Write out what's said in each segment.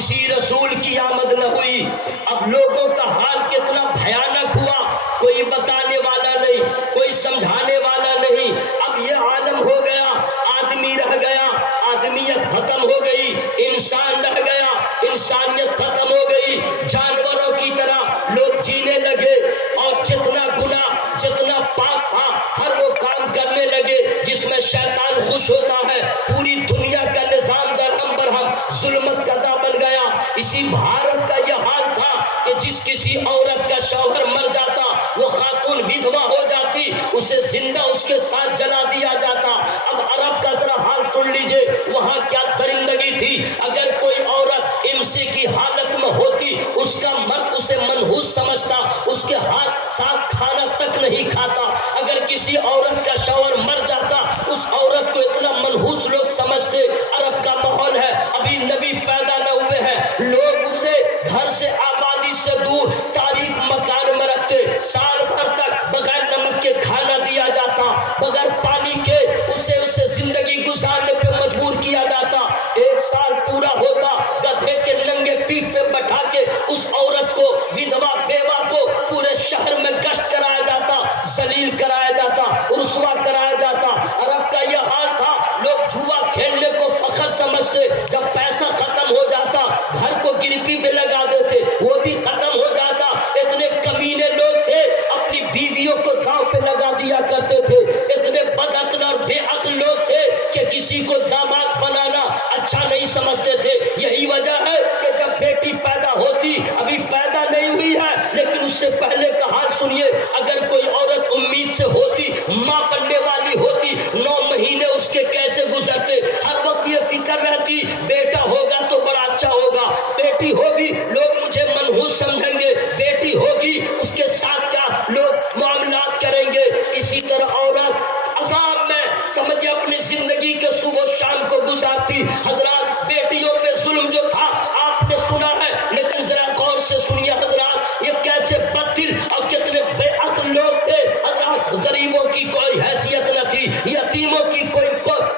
کسی رسول کی آمد نہ ہوئی۔ اب لوگوں کا حال کتنا بھیانک ہوا، کوئی بتانے والا نہیں، کوئی سمجھانے والا نہیں۔ اب یہ عالم ہو گیا، آدمی رہ گیا، آدمیت ختم ہو گئی، انسان رہ گیا، انسانیت ختم ہو گئی، جانوروں کی طرح لوگ جینے لگے، اور جتنا گناہ، جتنا پاپ تھا، ہر وہ کام کرنے لگے جس میں شیطان خوش ہوتا ہے۔ پوری دنیا کا نظام درہم برہم ظلمت کا دا بن گیا۔ اسی بھارت کا یہ حال تھا کہ جس کسی عورت کا شوہر مر جاتا، وہ خاتون ودھوا ہو جاتی، اسے زندہ اس کے ساتھ جلا دیا جاتا۔ اب عرب کا ذرا حال سن لیجئے، وہاں کیا درندگی تھی۔ اگر کوئی عورت امسے کی حالت میں ہوتی، اس کا مرد اسے منحوس سمجھتا، اس کے ہاتھ ساتھ کھانا تک نہیں کھاتا۔ اگر کسی عورت کا شوہر مر جاتا، اس عورت کو اتنا منحوس لوگ سمجھتے۔ عرب کا ماحول ہے، ابھی نبی پیدا نہ ہوئے ہیں، لوگ اسے گھر سے، آبادی سے دور تاریک مکان میں رکھتے، سال بھر تک بغیر نمک کے کھانا دیا جاتا، بغیر پانی کے اسے زندگی گزارنے پہ مجبور کیا جاتا۔ ایک سال پورا ہوتا، گدھے کے ننگے پیٹھ پہ بٹھا کے اس عورت کو، ودھوا بیوہ کو، پورے شہر میں گشت کرایا جاتا، ذلیل کرایا جاتا، رسوا کرایا جاتا۔ عرب کا یہ حال تھا، لوگ جوا کھیلنے کو فخر سمجھتے، جب پیسہ ختم ہو جاتا گھر کو گرپی پہ لگا دیتے، وہ بھی ختم ہو جاتا۔ اتنے کمینے لوگ تھے، اپنی بیویوں کو داؤ پہ لگا دیا کرتے تھے۔ اتنے بد عقل اور بے عقل لوگ تھے کہ کسی کو داماد بنانا اچھا نہیں سمجھتے تھے۔ یہی وجہ ہے کہ جب بیٹی پیدا ہوتی، ابھی پیدا نہیں ہوئی ہے لیکن اس سے پہلے کا حال سنیے، اگر کوئی عورت امید سے ہوتی، ماں بننے والی ہوتی، 9 مہینے اس کے کیسے گزرتے، ہر وقت یہ فکر رہتی بیٹا ہوگا تو بڑا اچھا ہوگا، بیٹی ہوگی لوگ مجھے منحوس سمجھیں گے، بیٹی ہوگی اس کے ساتھ کیا لوگ معاملات کریں گے۔ اسی طرح عورت عذاب میں سمجھے اپنی زندگی کے صبح و شام کو گزارتی۔ حضرات، بیٹیوں پہ ظلم جو تھا آپ نے سنا ہے، لیکن ذرا غور سے سنیے حضرات، یہ کیسے بددل اور کتنے بے عقل لوگ تھے۔ حضرات، غریبوں کی کوئی حیثیت نہ تھی، یتیموں کی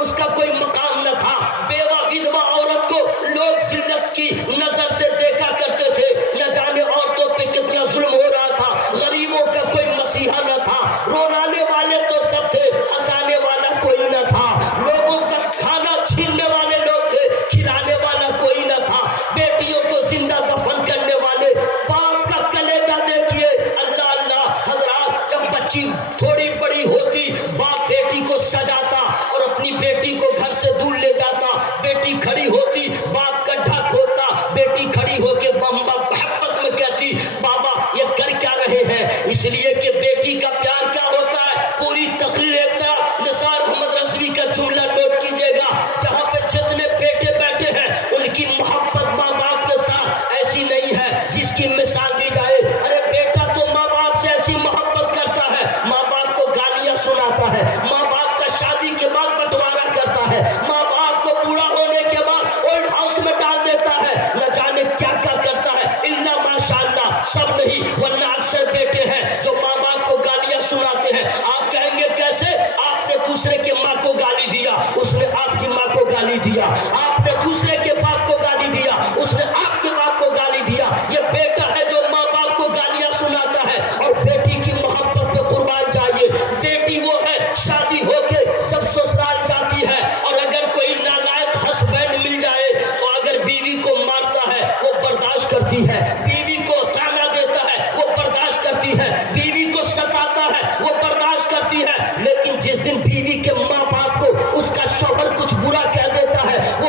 اس کا کوئی مقام نہ تھا، بیوہ ودھوا عورت کو لوگ ذلت کی نظر سے دیکھا کرتے تھے۔ نہ جانے عورتوں پہ کتنا ظلم ہو رہا تھا، غریبوں کا کوئی مسیحا نہ تھا، رونانے والے تو سب تھے، ہنسانے والا کوئی نہ تھا، لوگوں کا کھانا چھیننے والے لوگ تھے، کھلانے والا کوئی نہ تھا، بیٹیوں کو زندہ دفن کرنے والے، باپ کا کلیجہ دیکھیے، اللہ اللہ۔ حضرات، جب بچی تھوڑی بڑی ہوتی، باپ بیٹی کو سجاتا اور اپنی بیٹی کو گھر سے دور لے جاتا، بیٹی کھڑی ہوتی، باپ کا ڈھک ہوتا، بیٹی کھڑی ہو کے محبت میں کہتی، بابا یہ کر کیا رہے ہیں؟ اس لیے کہ بیٹی کا پیار کیا ہوتا ہے، پوری تقریر ایک طرح نثار احمد رضوی کا جملہ نوٹ کیجئے گا، جہاں پہ جتنے بیٹے بیٹھے ہیں ان کی محبت ماں باپ کے ساتھ ایسی نہیں ہے جس کی مثال دی جائے۔ ارے بیٹا تو ماں باپ سے ایسی محبت کرتا ہے، ماں باپ کو گالیاں سناتا ہے، ماں باپ کا شادی کے بعد بٹوارا کرتا ہے، ماں باپ کو بوڑھا ہونے کے بعد اولڈ ہاؤس میں ڈال دیتا ہے، نہ جانے کیا کیا کرتا ہے، الا ماشاءاللہ سب نہیں، ورنہ اکثر بیٹے ہیں جو ماں باپ کو گالیاں سناتے ہیں۔ آپ کہیں گے کیسے؟ آپ نے دوسرے کے ماں کو گالی دیا، اس نے آپ کی ماں کو گالی دیا، آپ نے دوسرے کے باپ کو گالی دیا، اس نے آپ کے باپ کو گالی دیا۔ یہ بیٹا ہے جو ماں باپ کو گالیاں سناتا ہے اور بیٹی کی محبت پہ قربان جائیے۔ بیٹی وہ ہے شادی ہو کے جب سسرال جاتی ہے، اور اگر کوئی نالائق ہسبینڈ مل جائے تو اگر بیوی کو مارتا ہے وہ برداشت کرتی ہے، بیوی کو تانا دیتا ہے وہ برداشت کرتی ہے، بیوی کو ستاتا ہے وہ برداشت کرتی ہے، لیکن جس دن بیوی کے ماں باپ کو اس کا شوہر کچھ برا کہہ دیتا ہے وہ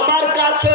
আমার কাছে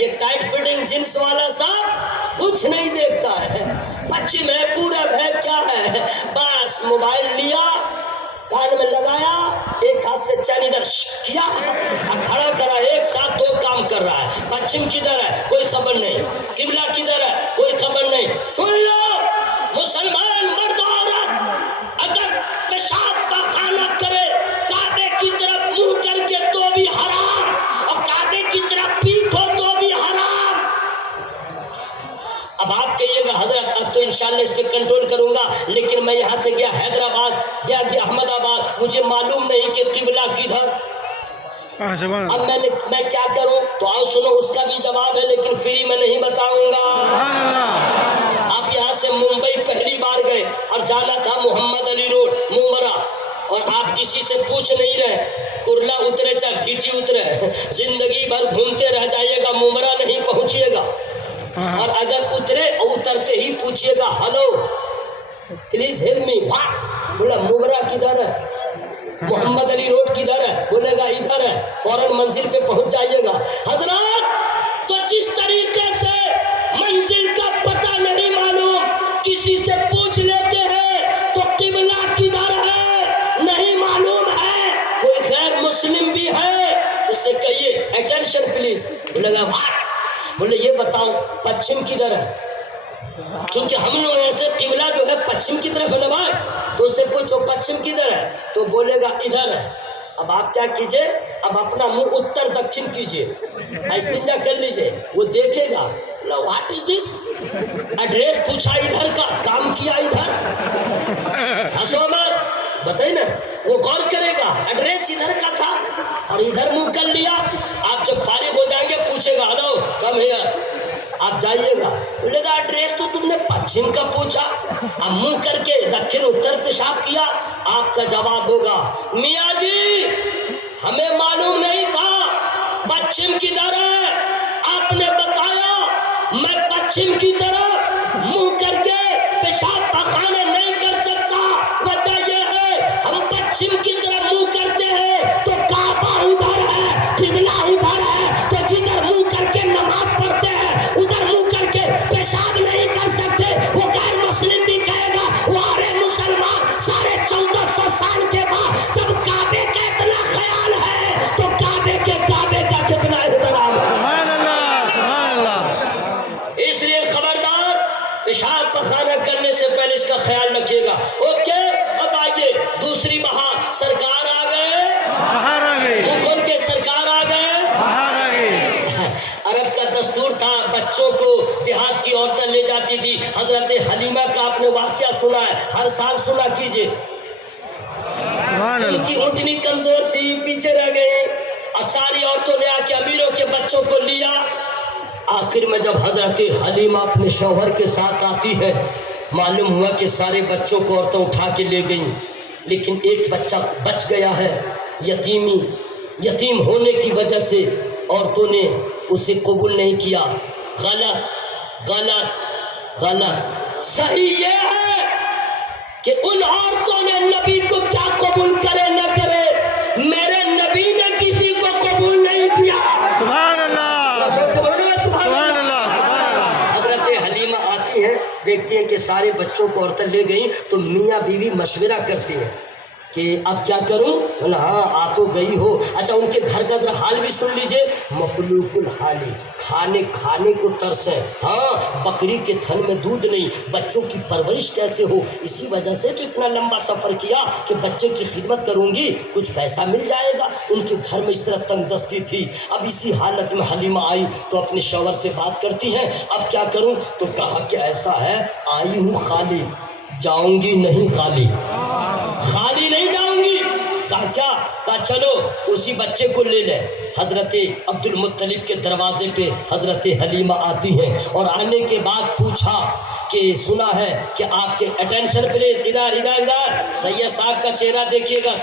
یہ ٹائٹ فٹنگ جنس والا صاحب کچھ نہیں دیکھتا ہے، پچھم ہے پورب ہے کیا ہے، بس موبائل لیا کان میں لگایا، ایک ہاتھ سے چین ادھر کیا کھڑا کرا، ایک ساتھ دو کام کر رہا ہے۔ پچھم کدھر ہے کوئی خبر نہیں، قبلہ کدھر ہے کوئی خبر نہیں۔ سن لو مسلمان مرد عورت اگر پیشاب پاخانہ کرے کعبے کی طرف منہ کر کے تو بھی حرام، اور کعبے کی طرف پیٹھو تو بھی حرام۔ اب آپ کہیے گا حضرت اب تو انشاءاللہ اس پہ کنٹرول کروں گا، لیکن میں یہاں سے گیا حیدرآباد، گیا احمد آباد، مجھے معلوم نہیں کہ قبلہ کدھر، اب میں کیا کروں؟ تو آؤ سنو اس کا بھی جواب ہے، لیکن فری میں نہیں بتاؤں گا۔ آپ یہاں سے ممبئی پہلی بار گئے اور جانا تھا محمد علی روڈ ممبرا، اور آپ کسی سے پوچھ نہیں رہے، کرلا اترے چاہے بھیٹی اترے، زندگی بھر گھومتے رہ جائیے گا، ممبرا نہیں پہنچیے گا۔ اور اگر اترے اور اترتے ہی پوچھئے گا ہلو پلیز ہیلپ می، بولا ممبرا کدھر ہے، محمد علی روڈ کدھر ہے، بولے گا ادھر ہے، فوراً منزل پہ پہنچ جائیے گا۔ حضرات تو جس طریقے سے منزل کا پتہ نہیں معلوم کسی سے پوچھ لیتے ہیں، تو قبلہ کدھر ہے نہیں معلوم ہے، کوئی غیر مسلم بھی ہے اس سے کہیے اٹینشن پلیز، بولے گا بولے یہ بتاؤ پچھم کدھر ہے، چونکہ ہم لوگ ایسے قبلہ جو ہے پچھم کی طرف ہے نا بھائی، تو اس سے پوچھو پچھم کدھر ہے تو بولے گا ادھر ہے۔ اب آپ کیا کیجئے، اب اپنا منہ اتر دکھن کیجئے، استنجا کر لیجئے، وہ دیکھے گا واٹ از دس، ایڈریس پوچھا ادھر کا، کام کیا ادھر، ہنسو مت، بتائیں نا، وہ غور کرے گا ایڈریس ادھر کا تھا اور ادھر منہ کر لیا۔ آپ جب فارغ ہو جائیں گے پوچھے گا ہلو کم ہیئر، آپ جائیے گا، بولے گا ایڈریس تو تم نے پچھم کا پوچھا، اب منہ کر کے دکھن اتر پیشاب کیا، آپ کا جواب ہوگا میاں جی ہمیں معلوم نہیں تھا پچھم کدھر ہے، آپ نے بتایا، میں پچھم کی طرف منہ کر کے پیشاب پخانے نہیں کر سکتا، وجہ یہ ہے ہم پچھم کی طرف منہ کرتے ہیں تو کعبہ ادھر ہے، قبلہ ادھر ہے، تو جدھر منہ کر کے نماز پڑھتے ہیں ادھر منہ کر کے پیشاب نہیں کر سکتے، وہ غیر مسلم بھی کہے گا وارے مسلمان 1450 سال کے بعد جب کعبے کا اتنا خیال ہے تو کعبے کا کتنا احترام ہے۔ سبحان اللہ، سبحان اللہ۔ اس لیے خبردار پیشاب پخانہ کرنے سے پہلے اس کا خیال رکھیے گا۔ اوکے اب آئیے دوسری بہار، سرکار آ گئے، باہر آ گئی، منہ کھول کے سرکار آ گئے۔ باہر آ گئی۔ عرب کا دستور تھا بچوں کو دیہات کی عورتیں لے جاتی تھی، حضرت حلیمہ کا آپ نے واقعہ سنا ہے، ہر سال سنا کیجئے، سبحان ان اللہ۔ کی اونٹنی کمزور تھی پیچھے رہ گئی، اور ساری عورتوں نے آ کے امیروں کے بچوں کو لیا۔ آخر میں جب حضرت حلیمہ اپنے شوہر کے ساتھ آتی ہے، معلوم ہوا کہ سارے بچوں کو عورتیں اٹھا کے لے گئیں، لیکن ایک بچہ بچ گیا ہے، یتیم ہونے کی وجہ سے عورتوں نے اسے قبول نہیں کیا۔ غلط غلط غلط، صحیح یہ ہے کہ ان عورتوں نے نبی کو کیا قبول کرے نہ کرے، میرے نبی نے کسی کو قبول نہیں کیا۔ سبحان اللہ، سبحان اللہ۔ اللہ۔ حضرت حلیمہ آتی ہیں، دیکھتی ہیں کہ سارے بچوں کو عورتیں لے گئیں، تو میاں بیوی مشورہ کرتی ہیں کہ اب کیا کروں، بولا ہاں آ تو گئی ہو، اچھا ان کے گھر کا ذرا حال بھی سن لیجئے، مفلوق الحالی، کھانے کو ترس ہے، ہاں بکری کے تھن میں دودھ نہیں، بچوں کی پرورش کیسے ہو، اسی وجہ سے تو اتنا لمبا سفر کیا کہ بچے کی خدمت کروں گی، کچھ پیسہ مل جائے گا، ان کے گھر میں اس طرح تنگ دستی تھی۔ اب اسی حالت میں حلیمہ آئی تو اپنے شوہر سے بات کرتی ہیں، اب کیا کروں، تو کہا کہ ایسا ہے آئی ہوں خالی، جاؤں گی نہیں خالی نہیں جاؤں گی، کہا کیا، کہا چلو اسی بچے کو لے لے۔ حضرت عبد المطلب کے دروازے پہ حضرت حلیمہ آتی ہیں، اور آنے کے بعد پوچھا کہ سنا ہے کہ آپ کے اٹینشن پلیز، ادھر سید صاحب کا چہرہ دیکھیے گا،